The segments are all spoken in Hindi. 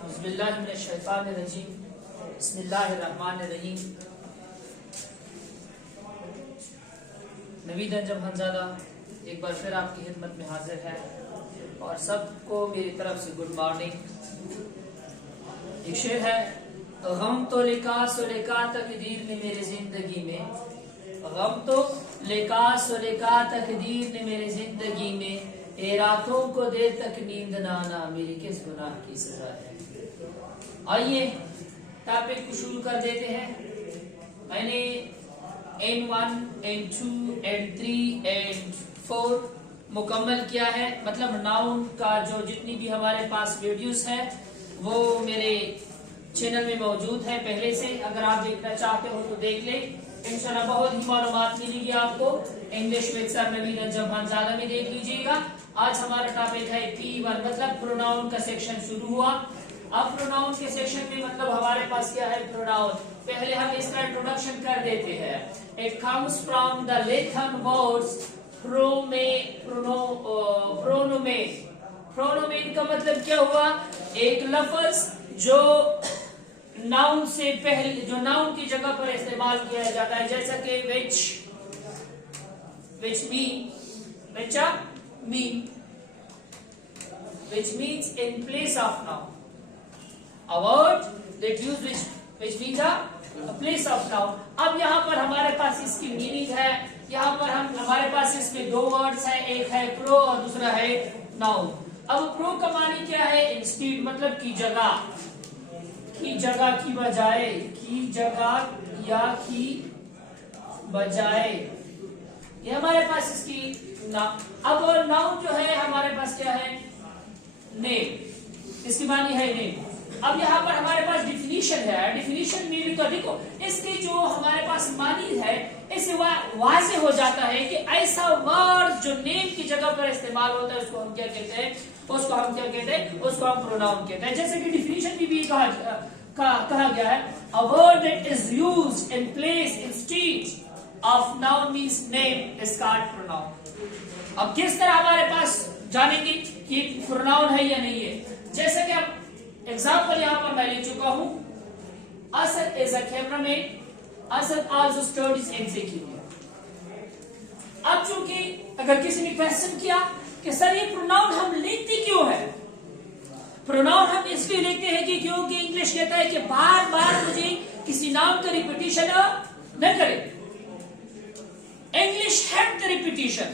बिस्मिल्लाहिर्रहमानिर्रहीम। बिस्मिल्लाहिर्रहमानिर्रहीम। नवीद अंजम हंजादा एक बार फिर आपकी खिदमत में हाजिर है और सबको मेरी तरफ से गुड मॉर्निंग। एक शेर है, गम तो लेका तकदीर ने मेरी जिंदगी में, गम तो लेका तकदीर ने मेरी जिंदगी में, ए रातों को देर तक नींद ना आना मेरी किस गुनाह की सजा है। आइए टॉपिक को शुरू कर देते हैं। मैंने N1, N2, N3, N4 मुकम्मल किया है, मतलब नाउन का जो जितनी भी हमारे पास वीडियोस है वो मेरे चैनल में मौजूद है पहले से। अगर आप देखना चाहते हो तो देख ले, इंशाल्लाह बहुत ही मालूमात मिलेगी आपको। English with sir Naveed Anjum Hanzada में देख लीजिएगा। आज हमारा टॉपिक है P1, मतलब प्रोनाउन का सेक्शन शुरू हुआ। अब प्रोनाउन के सेक्शन में मतलब हमारे पास क्या है प्रोनाउन। पहले हम इसका इंट्रोडक्शन कर देते हैं। It comes from the Latin words pronomen. Pronomen का मतलब क्या हुआ, एक लफ्ज जो नाउन से पहले, जो नाउन की जगह पर इस्तेमाल किया जाता है, जैसा कि which means in place of noun. A word that use which means a place of noun. अब यहाँ पर हमारे पास इसकी मीनिंग है। यहाँ पर हमारे पास इसमें दो वर्ड्स हैं, एक है प्रो और दूसरा है नाउन। अब प्रो का मानी क्या है, इंस्टीड मतलब की जगह, की बजाय, की जगह या की बजाय, ये हमारे पास इसकी अब नाउन जो है हमारे पास क्या है, नेम, इसकी मानी है नेम। अब यहाँ पर हमारे पास डिफिनीशन है। डिफिनीशन में भी तो देखो इसकी जो हमारे पास मानी है, इससे वाज़े हो जाता है कि ऐसा वर्ड जो नेम की जगह पर इस्तेमाल होता है उसको हम क्या कहते हैं, उसको हम प्रोनाउन कहते हैं। जैसे कि डिफिनीशन में भी कहा गया है, a word that is used in place instead of noun means name is called pronoun. अब किस तरह हमारे पास जानेंगे कि प्रोनाउन है या नहीं है। जैसे कि अब एग्जाम्पल यहाँ पर मैं ले चुका हूं, Asad is a cameraman, Asad also studies executive. अब चूंकि अगर किसी ने क्वेश्चन किया कि सर ये प्रोनाउन हम लिखते क्यों है, प्रोनाउन हम इसलिए लिखते हैं कि क्योंकि इंग्लिश कहता है कि बार बार मुझे किसी नाम का रिपीटिशन न करे। इंग्लिश हेट द रिपीटिशन,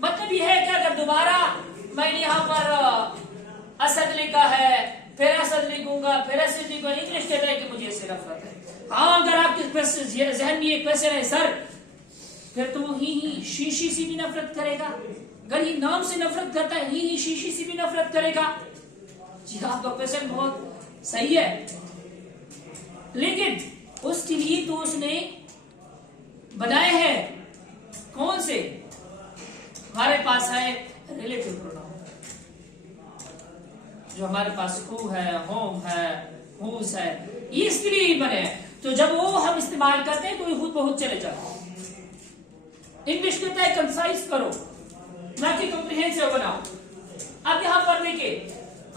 मतलब यह है कि अगर दोबारा मैंने यहाँ पर असद लिखा है, फिर असद लिखूंगा, फिर असद लिखूंगा, इंग्लिश कहता है कि मुझे इससे नफरत है। हाँ, अगर आपके जहन में एक क्वेश्चन है सर, फिर तो ही शीशी से भी नफरत करेगा। अगर ये नाम से नफरत करता है, ही शीशी से भी नफरत करेगा। जी हाँ, आपका क्वेश्चन बहुत सही है, लेकिन उसके लिए तो उसने बनाए हैं कौन से, हमारे पास है रिलेटिव प्रोनाउन, जो हमारे पास हु है, होम है, हुज है, ये इसके लिए बने हैं। तो जब वो हम इस्तेमाल करते हैं तो ये खुद बहुत चले जाते हैं। इंग्लिश कहता है कंसाइज करो, ना कि कॉम्प्रिहेंसिव बनाओ। अब यहां पर देखिए,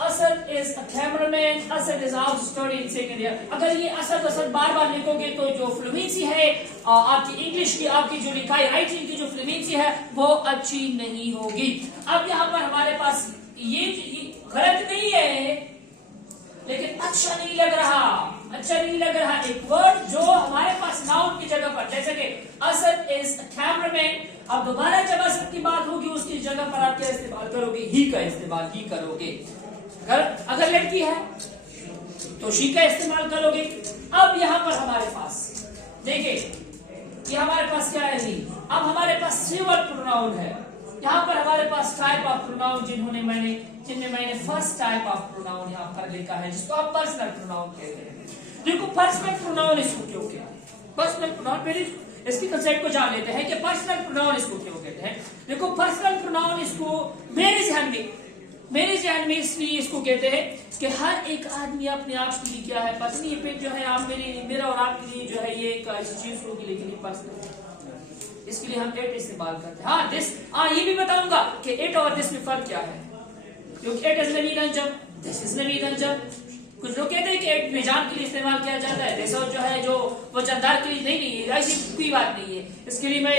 Asad is a cameraman, Asad is out study in second year. अगर ये असद बार बार लिखोगे तो जो फ्लुएंसी है आपकी इंग्लिश की, आपकी जो लिखाई राइटिंग की जो फ्लुएंसी है वो अच्छी नहीं होगी। अब यहाँ पर हमारे पास ये गलत नहीं है, लेकिन अच्छा नहीं लग रहा एक वर्ड जो हमारे पास नाउन की जगह पर, जैसे कि असद इज अ कैमरामैन। अब दोबारा जब असद की बात होगी उसकी जगह पर आप क्या इस्तेमाल करोगे, ही का इस्तेमाल ही करोगे। अगर लड़की है तो शी का इस्तेमाल करोगे। अब यहाँ पर हमारे पास देखिए, ये हमारे पास क्या है, ही। अब हमारे पास सिंगुलर प्रोनाउन है। यहाँ पर हमारे पास टाइप ऑफ प्रोनाउन जिनमें मैंने फर्स्ट टाइप ऑफ प्रोनाउन यहाँ पर लिखा है, जिसको आप पर्सनल प्रोनाउन कहते हैं। देखो पर्सनल प्रोनाउन इसको क्यों कहते हैं, पर्सनल प्रोनाउन पहले इसकी कंसेप्ट को जान लेते हैं कि पर्सनल प्रोनाउन इसको क्यों कहते हैं। देखो पर्सनल प्रोनाउन इसको मेरे ध्यान में इसलिए इसको कहते हैं कि हर एक आदमी अपने आप के लिए क्या है, पर्सनली पे जो है आप मेरा और आपके लिए जो है ये एक चीज होगी, लेकिन ये पर्सनल, इसके लिए हम इट इस्तेमाल करते हैं। हाँ ये भी बताऊंगा कि इट और दिस में फर्क क्या है, क्योंकि it is Naveed Anjum, this is Naveed Anjum. कुछ लोग कहते हैं कि एक निजाम के लिए इस्तेमाल किया जाता है, जैसा जो है जो वो जानदार के लिए नहीं, ऐसी कोई बात नहीं है। इसके लिए मैं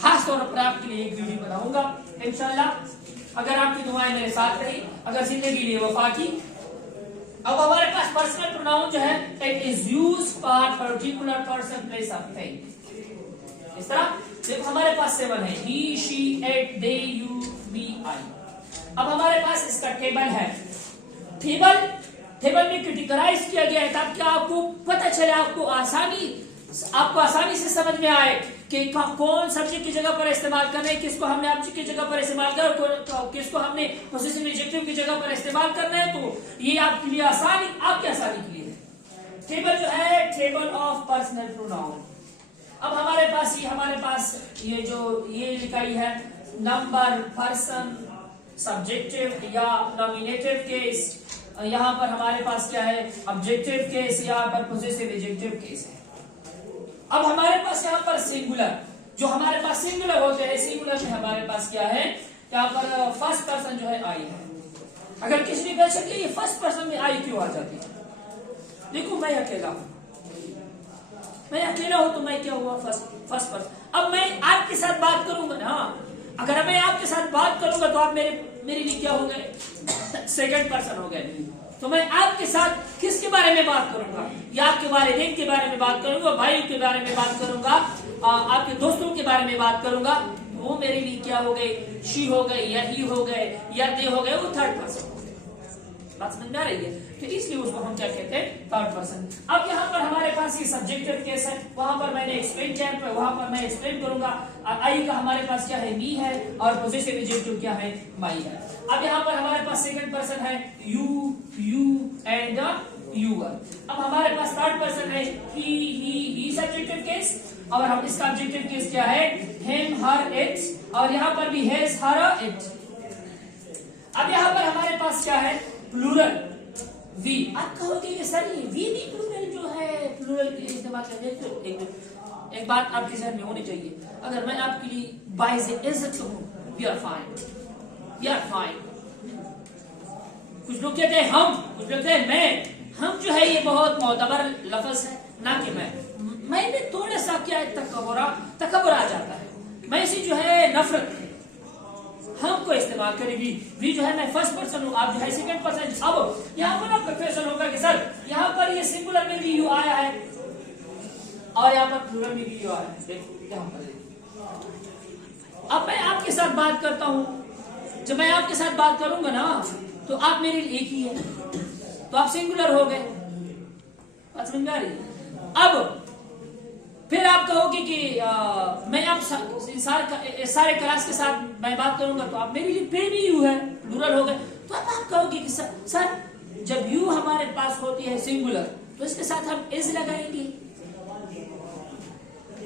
खास तौर पर आपके लिए एक वीडियो बनाऊंगा इंशाल्लाह, अगर आपकी दुआएं मेरे साथ रही, अगर जिंदगी लिए वफा की। अब हमारे पास पर्सनल प्रोनाउन जो है, it is used for particular person, place of thing. इस तरह देखो हमारे पास 7 है, he, she, it, they, you, we, I. अब हमारे पास इसका टेबल है। टेबल में कैटेगराइज किया गया है ताकि आपको पता चले, आपको आसानी से समझ में आए कि कौन सब्जेक्ट की जगह पर इस्तेमाल करना है, किसको हमने ऑब्जेक्ट की जगह पर इस्तेमाल करना है, किसको हमने पोजेसिव एडजेक्टिव की जगह पर इस्तेमाल करना है। तो ये आपके लिए आपकी आसानी के लिए है। टेबल जो है, टेबल ऑफ पर्सनल प्रोनाउन। अब हमारे पास ये लिखाई है नंबर, पर्सन, सब्जेक्टिव या नॉमिनेटिव केस। यहाँ पर हमारे पास क्या है, ऑब्जेक्टिव केस, यहाँ पर पोजेसिव एडजेक्टिव केस है। अब हमारे पास यहाँ पर सिंगुलर, जो हमारे पास सिंगुलर होते हैं, सिंगुलर में हमारे पास क्या है, यहाँ पर फर्स्ट पर्सन जो है आई है। अगर किसी ने कह सके ये फर्स्ट पर्सन में आई क्यों आ जाती है? देखो मैं अकेला हूं तो मैं क्या हुआ, फर्स्ट पर्सन। अब मैं आपके साथ बात करूंगा ना, अगर मैं आपके साथ बात करूंगा तो आप मेरे लिए क्या हो गए, सेकंड पर्सन हो गए। तो मैं आपके साथ किसके बारे में बात करूंगा, या आपके वालिदैन के बारे में बात करूंगा, भाई के बारे में बात करूंगा, आपके दोस्तों के बारे में बात करूंगा, वो मेरे लिए क्या हो गए, शी हो गए, या ही हो गए, या दे हो गए, वो थर्ड पर्सन हो गए। बात समझ में आ रही है? तो इसलिए उसको हम क्या कहते हैं, थर्ड पर्सन। अब यहाँ पर हमारे पास ये सब्जेक्टिव केस है, वहां पर मैंने एक्सप्लेन किया है, वहां पर मैं एक्सप्लेन करूंगा। आई का हमारे पास क्या है, मी है, और पोजेसिव एडजेक्टिव क्या है, माई है। अब यहाँ पर हमारे पास सेकंड पर्सन है, यू एंड यूअर। अब हमारे पास थर्ड पर्सन है, ही सब्जेक्टिव केस, और हम इसका ऑब्जेक्टिव केस क्या है, हिम, हर, इट, और यहाँ पर भी हिज, हर, इट। अब यहाँ पर हमारे पास क्या है, प्लूरल, वी। आप कहोगे कि सर ये वी भी प्लूरल जो है, प्लूरल के लिए इस्तेमाल करते हैं। तो एक बात आपके ज़हन में होनी चाहिए, अगर मैं आपके लिए बाइज़ इज्जत हूं, वी आर फाइन। कुछ लोग कहते हैं हम, कुछ लोग कहते हैं मैं। हम जो है ये बहुत मोतबर लफ्ज है, ना कि मैं में थोड़ा सा क्या है, तकब्बुर आ जाता है। मैं इसी जो है नफरत हमको इस्तेमाल करेगी। वी जो है मैं फर्स्ट पर्सन हूँ, आप जो है सेकंड पर्सन। अब यहाँ पर आपका क्वेश्चन होगा कि सर यहाँ पर ये सिंगुलर में भी यू आया है और यहाँ पर प्लूरल में भी यू आया है। देखो यहाँ पर अब मैं आपके साथ बात करता हूँ, जब मैं आपके साथ बात करूंगा ना तो आप मेरे लिए एक ही है, तो आप सिंगुलर हो गए। बात समझ में आ रही है? अब फिर आप कहोगे कि मैं आप सारे क्लास के साथ मैं बात करूंगा तो आप मेरे लिए फिर भी यू है, प्लूरल हो गए। तो अब आप कहोगे कि सर जब यू हमारे पास होती है सिंगुलर तो इसके साथ हम इज लगाएंगे।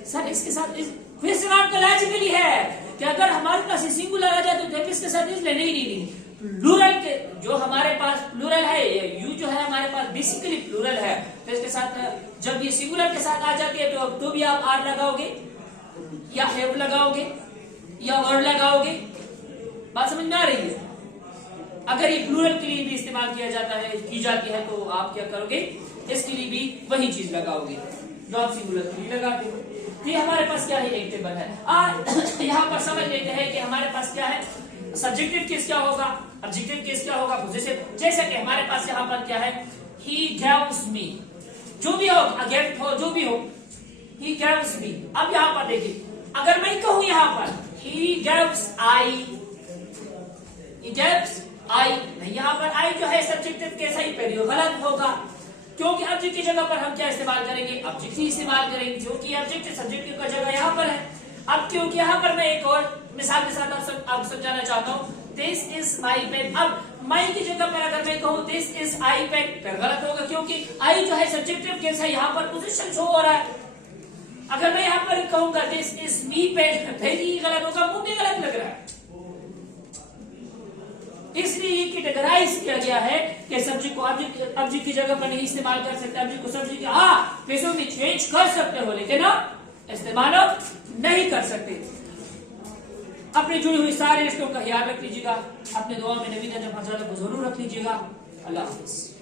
सर इसके साथ इज, फिर आपका लॉजिकली है कि अगर हमारे पास सिंगुलर आ जाए तो इसके साथ इज लेने ही नहीं। प्लूरल के जो हमारे पास प्लूरल है, यू जो है हमारे पास बेसिकली प्लूरल है, तो इसके साथ जब ये सिंगुलर के साथ आ जाती है तो भी आप आर लगाओगे या हैव लगाओगे या वर्ड लगाओगे। बात समझ में आ रही है? अगर ये प्लूरल के लिए भी इस्तेमाल किया जाता है, की जाती है, तो आप क्या करोगे, इसके लिए भी वही चीज लगाओगे जो आप सिंगुलर के लिए लगाते हो। ये हमारे पास क्या है, एक टेबल है। यहाँ पर समझ लेते हैं कि हमारे पास क्या है, सब्जेक्टिव केस क्या होगा, ऑब्जेक्टिव केस क्या होगा, पोजेसिव। जैसे कि हमारे पास यहाँ पर क्या है, he gives me, जो भी हो, गिफ्ट हो, जो भी हो, he gives me। अब यहाँ पर देखिए, अगर मैं कहूँ यहाँ पर he gives I नहीं, यहाँ पर I जो है सब्जेक्टिव केस ही पे गलत होगा, क्योंकि ऑब्जेक्ट की जगह पर हम क्या इस्तेमाल करेंगे, ऑब्जेक्ट ही इस्तेमाल करेंगे, जो कि ऑब्जेक्ट सब्जेक्टिव का जगह यहाँ पर है। अब क्योंकि यहाँ पर मैं एक और मिसाल के साथ आप समझाना चाहता हूँ, दिस इज माई पेन। अब माई की जगह पर अगर मैं कहूँ दिस इज आई पेन, फिर गलत होगा, क्योंकि आई जो है सब्जेक्टिव केस है, यहाँ पर पोजीशन शो हो रहा है। अगर मैं यहाँ पर कहूंगा दिस इज मी पेन, फिर ही गलत होगा, मुंह में गलत लग रहा है। इसलिए कैटेगराइज किया गया है कि सब्जेक्ट को ऑब्जेक्ट की जगह पर नहीं इस्तेमाल कर सकते, ऑब्जेक्ट को सब्जेक्ट केसों में चेंज कर सकते हो, लेकिन इस्तेमाल नहीं कर सकते। अपने जुड़ी हुई सारे रिश्तों का ख्याल रख लीजिएगा, अपने दुआ में नबी ने जब हजरत को जरूर रख लीजिएगा। अल्लाह हाफिज।